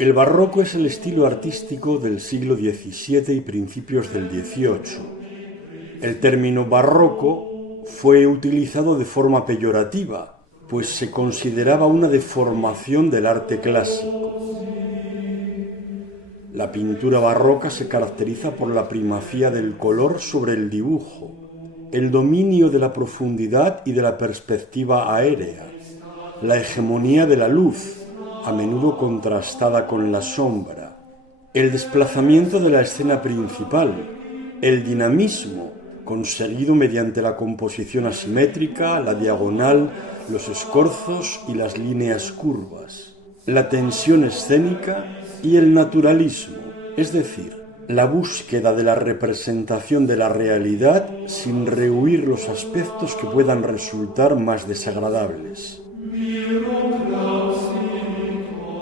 El barroco es el estilo artístico del siglo XVII y principios del XVIII. El término barroco fue utilizado de forma peyorativa, pues se consideraba una deformación del arte clásico. La pintura barroca se caracteriza por la primacía del color sobre el dibujo, el dominio de la profundidad y de la perspectiva aérea, la hegemonía de la luz, a menudo contrastada con la sombra, el desplazamiento de la escena principal, el dinamismo, conseguido mediante la composición asimétrica, la diagonal, los escorzos y las líneas curvas, la tensión escénica y el naturalismo, es decir, la búsqueda de la representación de la realidad sin rehuir los aspectos que puedan resultar más desagradables.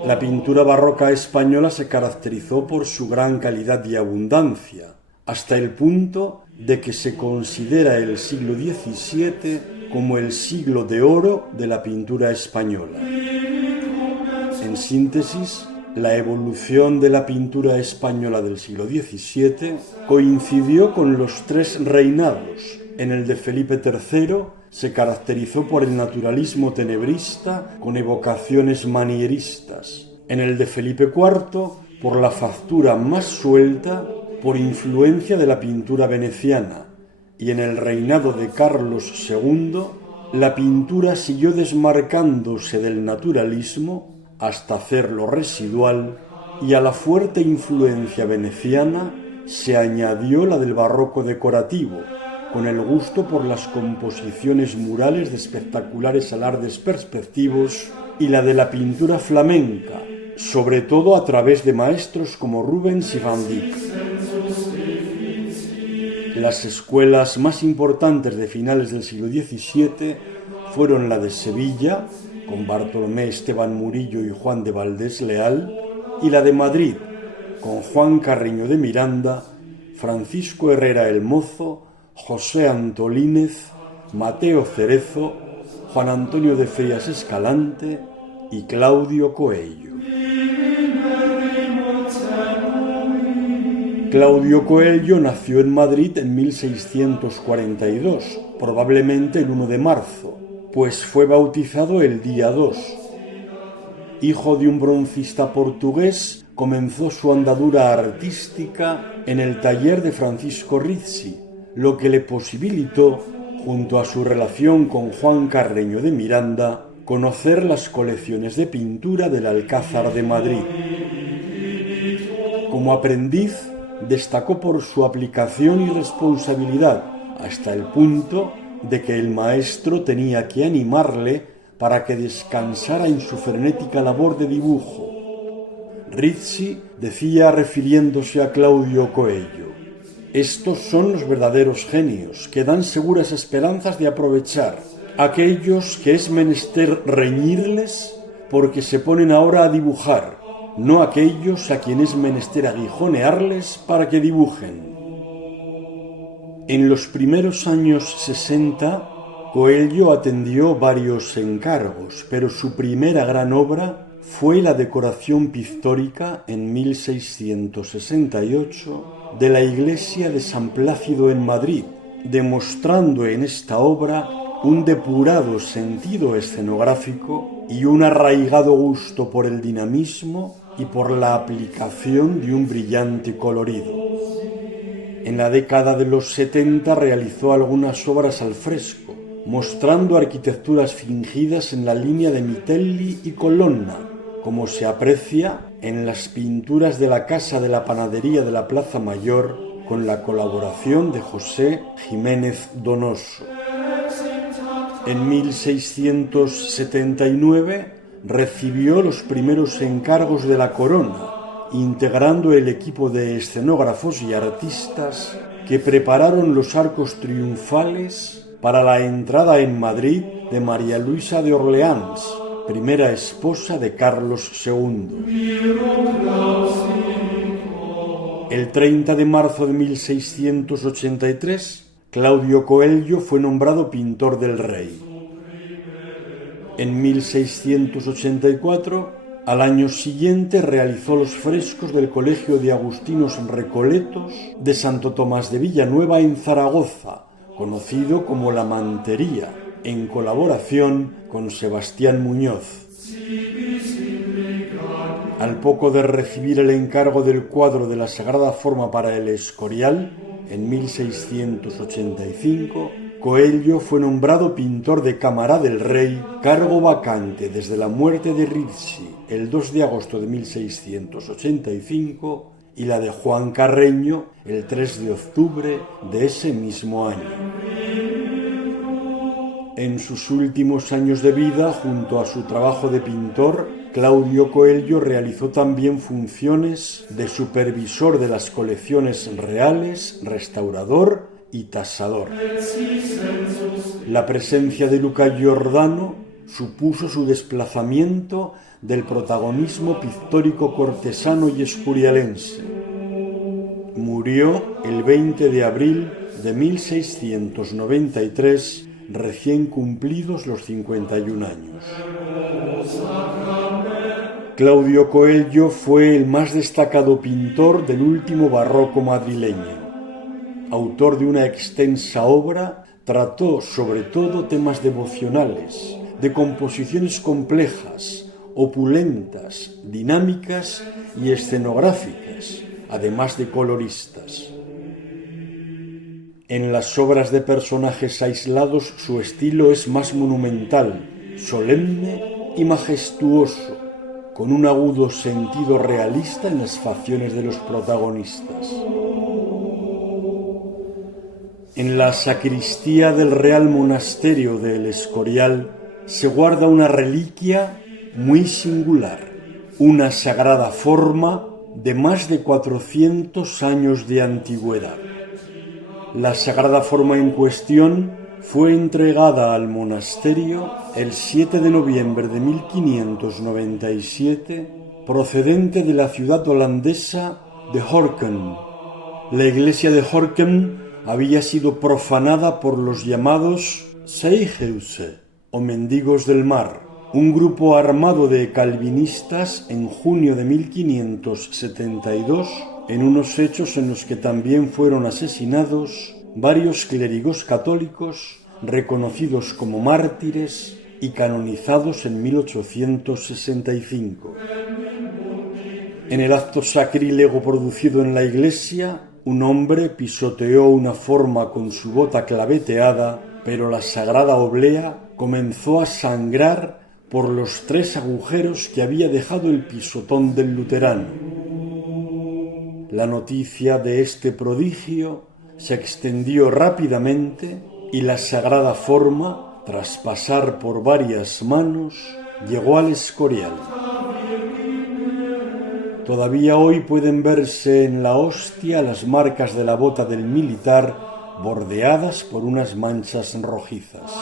La pintura barroca española se caracterizó por su gran calidad y abundancia, hasta el punto de que se considera el siglo XVII como el siglo de oro de la pintura española. En síntesis, la evolución de la pintura española del siglo XVII coincidió con los tres reinados. En el de Felipe III se caracterizó por el naturalismo tenebrista con evocaciones manieristas. En el de Felipe IV, por la factura más suelta, por influencia de la pintura veneciana. Y en el reinado de Carlos II, la pintura siguió desmarcándose del naturalismo hasta hacerlo residual, y a la fuerte influencia veneciana se añadió la del barroco decorativo, con el gusto por las composiciones murales de espectaculares alardes perspectivos, y la de la pintura flamenca, sobre todo a través de maestros como Rubens y Van Dyck. Las escuelas más importantes de finales del siglo XVII fueron la de Sevilla, con Bartolomé Esteban Murillo y Juan de Valdés Leal, y la de Madrid, con Juan Carreño de Miranda, Francisco Herrera el Mozo, José Antolínez, Mateo Cerezo, Juan Antonio de Frías Escalante y Claudio Coello. Claudio Coello nació en Madrid en 1642, probablemente el 1 de marzo, pues fue bautizado el día 2. Hijo de un broncista portugués, comenzó su andadura artística en el taller de Francisco Rizzi, lo que le posibilitó, junto a su relación con Juan Carreño de Miranda, conocer las colecciones de pintura del Alcázar de Madrid. Como aprendiz, destacó por su aplicación y responsabilidad, hasta el punto de que el maestro tenía que animarle para que descansara en su frenética labor de dibujo. Rizzi decía, refiriéndose a Claudio Coello: estos son los verdaderos genios, que dan seguras esperanzas de aprovechar, aquellos que es menester reñirles porque se ponen ahora a dibujar, no aquellos a quienes es menester aguijonearles para que dibujen. En los primeros años 60, Coello atendió varios encargos, pero su primera gran obra fue la decoración pictórica en 1668 de la iglesia de San Plácido en Madrid, demostrando en esta obra un depurado sentido escenográfico y un arraigado gusto por el dinamismo y por la aplicación de un brillante colorido. En la década de los 70 realizó algunas obras al fresco, mostrando arquitecturas fingidas en la línea de Mitelli y Colonna, como se aprecia en las pinturas de la Casa de la Panadería de la Plaza Mayor, con la colaboración de José Jiménez Donoso. En 1679 recibió los primeros encargos de la corona, integrando el equipo de escenógrafos y artistas que prepararon los arcos triunfales para la entrada en Madrid de María Luisa de Orleans, primera esposa de Carlos II. El 30 de marzo de 1683, Claudio Coello fue nombrado pintor del rey. En 1684 Al año siguiente realizó los frescos del Colegio de Agustinos Recoletos de Santo Tomás de Villanueva en Zaragoza, conocido como La Mantería, en colaboración con Sebastián Muñoz. Al poco de recibir el encargo del cuadro de la Sagrada Forma para el Escorial, en 1685, Coello fue nombrado pintor de cámara del rey, cargo vacante desde la muerte de Ricci el 2 de agosto de 1685 y la de Juan Carreño el 3 de octubre de ese mismo año. En sus últimos años de vida, junto a su trabajo de pintor, Claudio Coello realizó también funciones de supervisor de las colecciones reales, restaurador y tasador. La presencia de Luca Giordano supuso su desplazamiento del protagonismo pictórico cortesano y escurialense. Murió el 20 de abril de 1693, recién cumplidos los 51 años. Claudio Coello fue el más destacado pintor del último barroco madrileño. Autor de una extensa obra, trató sobre todo temas devocionales, de composiciones complejas, opulentas, dinámicas y escenográficas, además de coloristas. En las obras de personajes aislados su estilo es más monumental, solemne y majestuoso, con un agudo sentido realista en las facciones de los protagonistas. En la sacristía del Real Monasterio de El Escorial se guarda una reliquia muy singular, una sagrada forma de más de 400 años de antigüedad. La sagrada forma en cuestión fue entregada al monasterio el 7 de noviembre de 1597, procedente de la ciudad holandesa de Horken. La iglesia de Horken había sido profanada por los llamados Zeegeuse, o mendigos del mar, un grupo armado de calvinistas en junio de 1572, en unos hechos en los que también fueron asesinados varios clérigos católicos reconocidos como mártires y canonizados en 1865. En el acto sacrílego producido en la iglesia, un hombre pisoteó una forma con su bota claveteada, pero la sagrada oblea comenzó a sangrar por los 3 agujeros que había dejado el pisotón del luterano. La noticia de este prodigio se extendió rápidamente y la sagrada forma, tras pasar por varias manos, llegó al Escorial. Todavía hoy pueden verse en la hostia las marcas de la bota del militar bordeadas por unas manchas rojizas.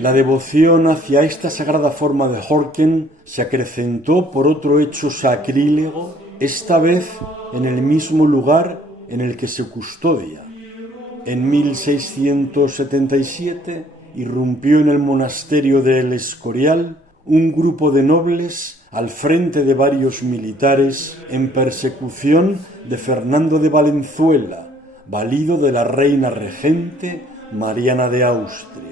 La devoción hacia esta sagrada forma de Horken se acrecentó por otro hecho sacrílego, esta vez en el mismo lugar en el que se custodia. En 1677 irrumpió en el monasterio de El Escorial un grupo de nobles al frente de varios militares en persecución de Fernando de Valenzuela, valido de la reina regente Mariana de Austria.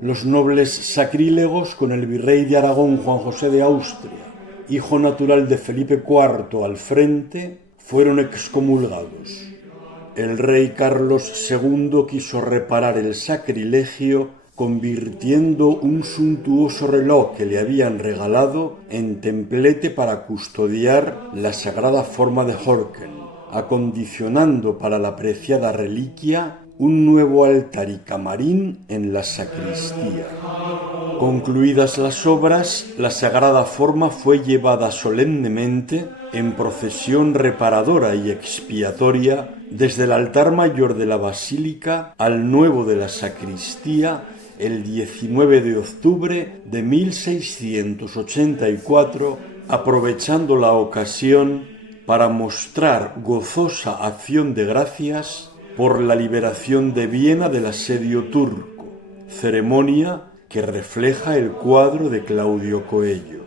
Los nobles sacrílegos, con el virrey de Aragón Juan José de Austria, hijo natural de Felipe IV, al frente, fueron excomulgados. El rey Carlos II quiso reparar el sacrilegio convirtiendo un suntuoso reloj que le habían regalado en templete para custodiar la sagrada forma de Horken, acondicionando para la preciada reliquia un nuevo altar y camarín en la sacristía. Concluidas las obras, la sagrada forma fue llevada solemnemente en procesión reparadora y expiatoria desde el altar mayor de la basílica al nuevo de la sacristía el 19 de octubre de 1684, aprovechando la ocasión para mostrar gozosa acción de gracias por la liberación de Viena del asedio turco, ceremonia que refleja el cuadro de Claudio Coello.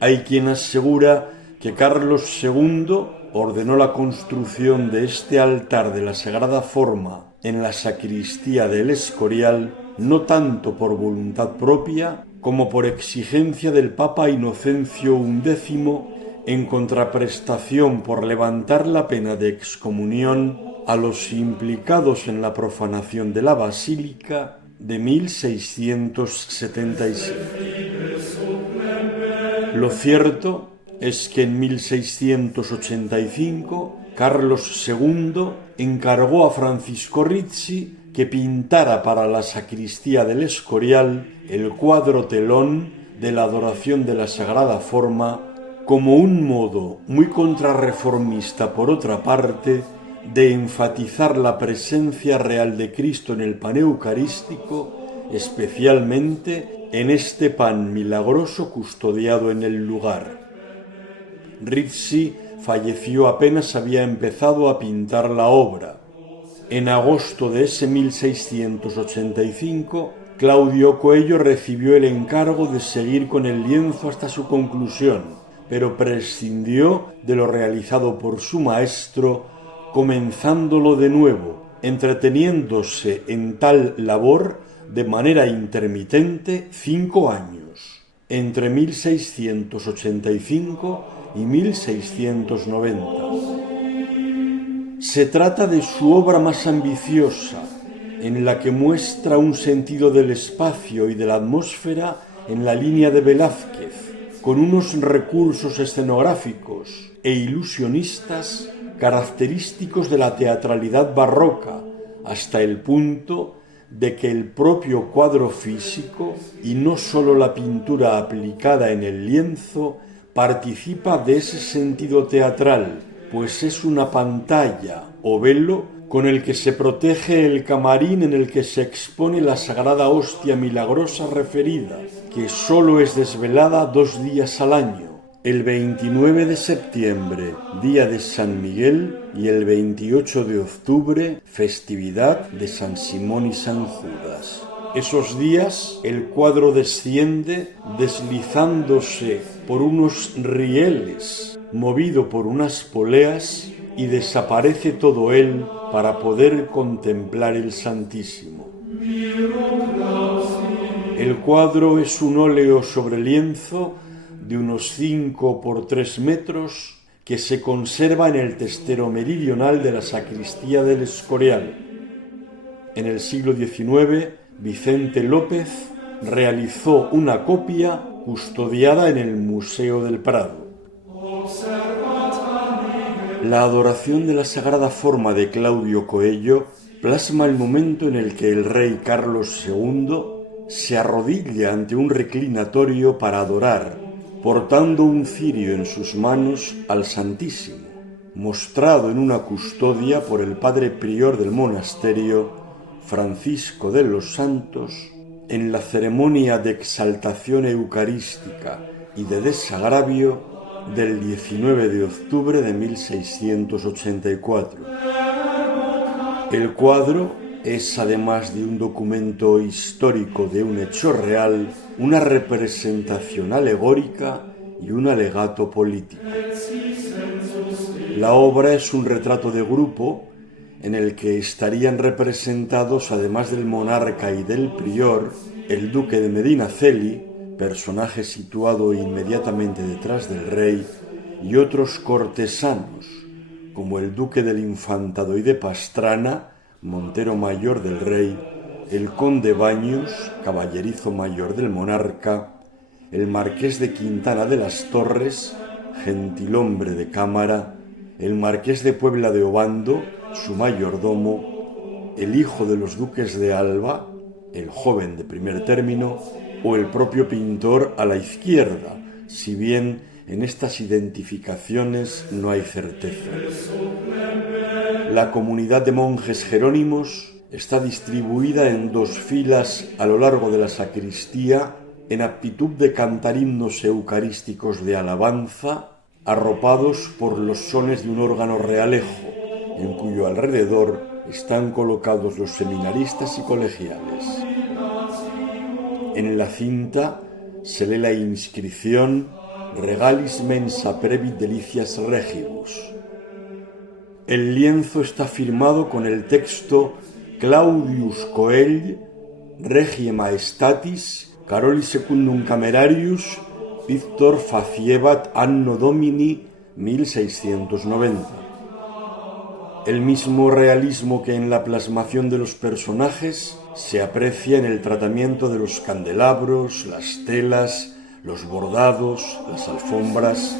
Hay quien asegura que Carlos II ordenó la construcción de este altar de la Sagrada Forma en la sacristía del Escorial no tanto por voluntad propia como por exigencia del Papa Inocencio XI en contraprestación por levantar la pena de excomunión a los implicados en la profanación de la Basílica de 1677. Lo cierto es que en 1685 Carlos II encargó a Francisco Rizzi que pintara para la sacristía del Escorial el cuadro telón de la adoración de la Sagrada Forma como un modo muy contrarreformista, por otra parte, de enfatizar la presencia real de Cristo en el pan eucarístico, especialmente en este pan milagroso custodiado en el lugar. Rizzi falleció apenas había empezado a pintar la obra. En agosto de ese 1685, Claudio Coello recibió el encargo de seguir con el lienzo hasta su conclusión, pero prescindió de lo realizado por su maestro, comenzándolo de nuevo, entreteniéndose en tal labor de manera intermitente 5 años, entre 1685 y 1690. Se trata de su obra más ambiciosa, en la que muestra un sentido del espacio y de la atmósfera en la línea de Velázquez, con unos recursos escenográficos e ilusionistas característicos de la teatralidad barroca, hasta el punto de que el propio cuadro físico, y no sólo la pintura aplicada en el lienzo, participa de ese sentido teatral, pues es una pantalla o velo con el que se protege el camarín en el que se expone la sagrada hostia milagrosa referida, que sólo es desvelada 2 días al año, el 29 de septiembre, día de San Miguel, y el 28 de octubre, festividad de San Simón y San Judas. Esos días el cuadro desciende deslizándose por unos rieles, movido por unas poleas, y desaparece todo él para poder contemplar el Santísimo. El cuadro es un óleo sobre lienzo de unos 5 por 3 metros que se conserva en el testero meridional de la sacristía del Escorial. En el siglo XIX, Vicente López realizó una copia custodiada en el Museo del Prado. La adoración de la Sagrada Forma de Claudio Coello plasma el momento en el que el rey Carlos II se arrodilla ante un reclinatorio para adorar, portando un cirio en sus manos al Santísimo, mostrado en una custodia por el padre prior del monasterio, Francisco de los Santos, en la ceremonia de exaltación eucarística y de desagravio del 19 de octubre de 1684. El cuadro es, además de un documento histórico de un hecho real, una representación alegórica y un alegato político. La obra es un retrato de grupo en el que estarían representados, además del monarca y del prior, el duque de Medinaceli, personaje situado inmediatamente detrás del rey, y otros cortesanos, como el duque del Infantado y de Pastrana, montero mayor del rey, el conde Baños, caballerizo mayor del monarca, el marqués de Quintana de las Torres, gentilhombre de cámara, el marqués de Puebla de Obando, su mayordomo, el hijo de los duques de Alba, el joven de primer término, o el propio pintor a la izquierda, si bien en estas identificaciones no hay certeza. La comunidad de monjes jerónimos está distribuida en 2 filas a lo largo de la sacristía en aptitud de cantar himnos eucarísticos de alabanza, arropados por los sones de un órgano realejo, en cuyo alrededor están colocados los seminaristas y colegiales. En la cinta se lee la inscripción Regalis mensa previt delicias regibus. El lienzo está firmado con el texto Claudius Coel, Regie Maestatis, Caroli Secundum Camerarius, Victor Faciebat Anno Domini 1690. El mismo realismo que en la plasmación de los personajes se aprecia en el tratamiento de los candelabros, las telas, los bordados, las alfombras.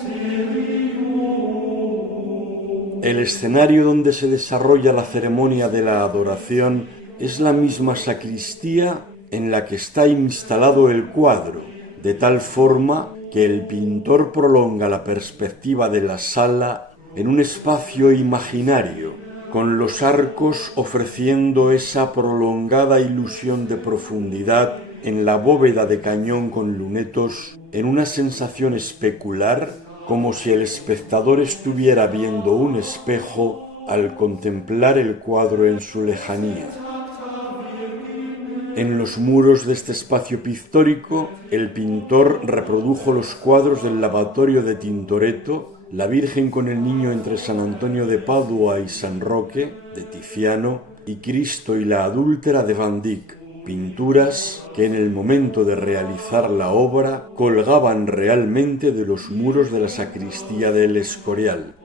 El escenario donde se desarrolla la ceremonia de la adoración es la misma sacristía en la que está instalado el cuadro, de tal forma que el pintor prolonga la perspectiva de la sala en un espacio imaginario, con los arcos ofreciendo esa prolongada ilusión de profundidad en la bóveda de cañón con lunetos, en una sensación especular, como si el espectador estuviera viendo un espejo al contemplar el cuadro en su lejanía. En los muros de este espacio pictórico, el pintor reprodujo los cuadros del lavatorio de Tintoretto, la Virgen con el Niño entre San Antonio de Padua y San Roque, de Tiziano, y Cristo y la Adúltera de Van Dyck, pinturas que en el momento de realizar la obra colgaban realmente de los muros de la sacristía del Escorial.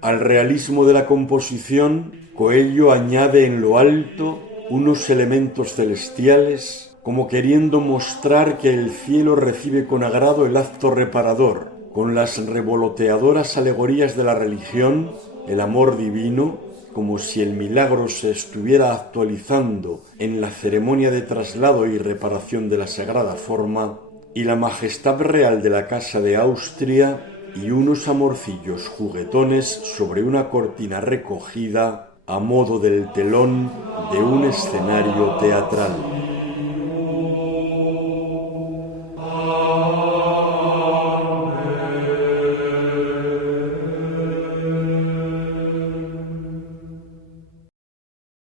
Al realismo de la composición, Coello añade en lo alto unos elementos celestiales, como queriendo mostrar que el cielo recibe con agrado el acto reparador, con las revoloteadoras alegorías de la religión, el amor divino, como si el milagro se estuviera actualizando en la ceremonia de traslado y reparación de la sagrada forma, y la majestad real de la Casa de Austria y unos amorcillos juguetones sobre una cortina recogida a modo del telón de un escenario teatral.